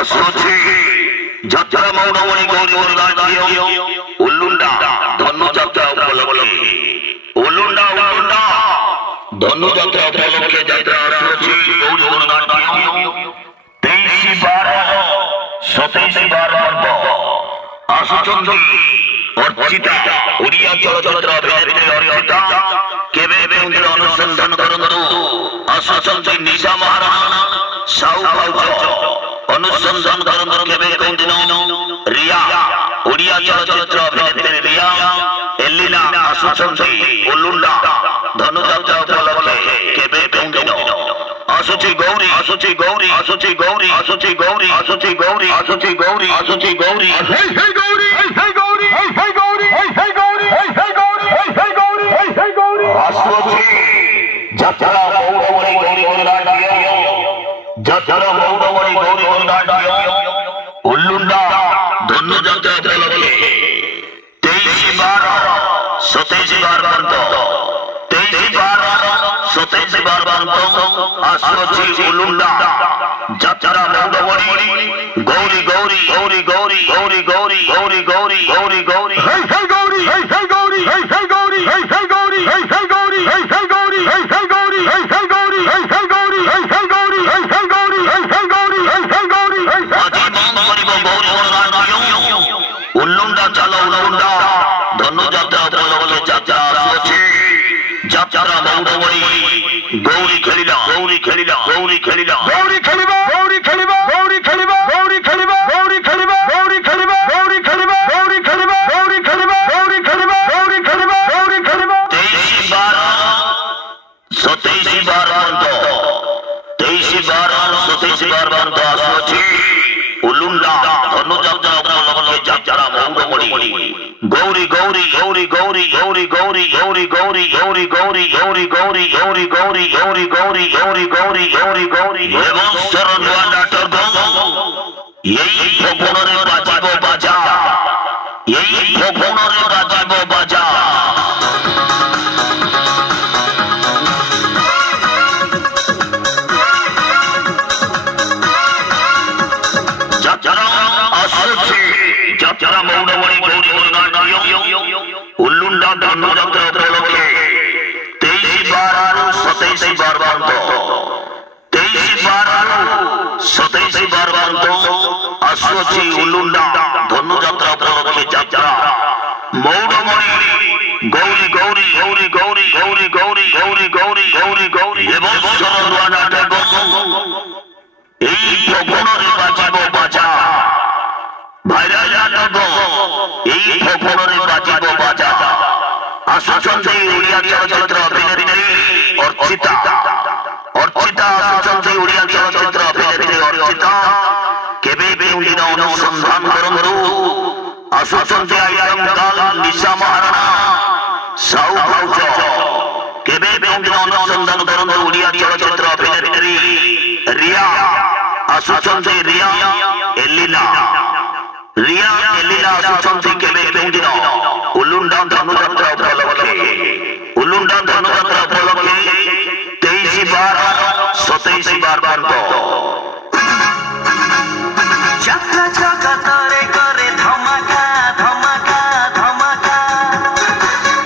আশুছি যাত্রা মৌনমণি গৌরী গৌরী উল্লুন্ডা ধন্যযাত্রা উপলক্ষে উল্লুন্ডা উল্লুন্ডা ধন্যযাত্রা উপলক্ষে যাত্রা আশুছি গৌরী গৌরী 23/12 আশুচন্দ্রী অর্চিতা ওড়িয়া চলচ্চিত্র অভিনেত্রী অর্চিতা কেবে বেউন্দির অনুসন্ধান করন্তু আশুচন্দ্রী নিশা মহারাণা সাউ ভাউজ অনুসন্ধান করন্তু কেবে বেউন্দিন রিয়া ওড়িয়া চলচ্চিত্র অভিনেত্রী রিয়া এলিনা আশুচন্দ্রী উল্লুন্ডা ধন্যযাত্রা উপলক্ষে কেবে বেউন্দিন আশুচি গৌরী আশুচি গৌরী আশুচি গৌরী আশুচি গৌরী আশুচি গৌরী আশুচি গৌরী আশুচি গৌরী হে হে গৌরী হে গৌরী হে গৌরী হে গৌরী হে গৌরী হে গৌরী হে গৌরী আশুচি যাত্রা মৌনমণি গৌরী গৌরী যাত্রা মৌনমণি গৌরী গৌরী উল্লুন্ডা ধন্যযাত্রা উপলক্ষে 23/12 আশুচি উল্লুন্ডা যাত্রা মৌনমণি গৌরী গৌরী গৌরী গৌরী গৌরী গৌরী গৌরী গৌরী গৌরী গৌরী হে হে গৌরী হে হে গৌরী হে হে গৌরী হে হে গৌরী হে হে গৌরী হে হে গৌরী হে হে গৌরী হে হে গৌরী হে হে গৌরী হে হে গৌরী হে হে গৌরী হে হে গৌরী হে হে গৌরী আজি মন করিব গৌরী গৌরী উল্লুন্ডা চালো উল্লুন্ডা ধন্যযাত্রা উপলক্ষে যাত্রা আশুচি যাত্রা মৌনমণি গৌরী খেলিলা গৌরী খেলিলা গৌরী খেলিলা গৌরী খেলিবা গৌরী খেলিবা গৌরী খেলিবা গৌরী খেলিবা গৌরী খেলিবা গৌরী খেলিবা গৌরী খেলিবা গৌরী খেলিবা গৌরী খেলিবা গৌরী খেলিবা গৌরী খেলিবা গৌরী খেলিবা 23/12 আশুচি উল্লুন্ডা ধন্যযাত্রা উপলক্ষে যাত্রা মৌনমণি গৌরী গৌরী গৌরী গৌরী গৌরী গৌরী গৌরী গৌরী গৌরী গৌরী গৌরী গৌরী গৌরী গৌরী গৌরী গৌরী গৌরী গৌরী গৌরী এবং শরণ নাটক এই ভবনরে বাজিব বাজা এই ভবনরে বাজিব বাজা যাত্রা মৌনমণি গৌরী উল্লুন্ডা ধন্যযাত্রা উপলক্ষে 23/12 আশুচি উল্লুন্ডা ধন্যযাত্রা উপলক্ষে যাত্রা মৌনমণি গৌরী গৌরী গৌরী গৌরী গৌরী গৌরী গৌরী গৌরী গৌরী গৌরী এবং শরণ নাটক এই ভবনরে বাজিব বাজা ভাইরা নাটক এই ভবনরে বাজিব বাজা আশুচন্দ্রী ওড়িয়া চলচ্চিত্র অভিনেত্রী অর্চিতা অর্চিতা আশুচন্দ্রী ওড়িয়া চলচ্চিত্র অভিনেত্রী অর্চিতা কেবে বেউন্দিন অনুসন্ধান করন্তু আশুচন্দ্রী আইটেম দল নিশা মহারাণা সাউ ভাউজ কেবে বেউন্দিন অনুসন্ধান করন্তু ওড়িয়া চলচ্চিত্র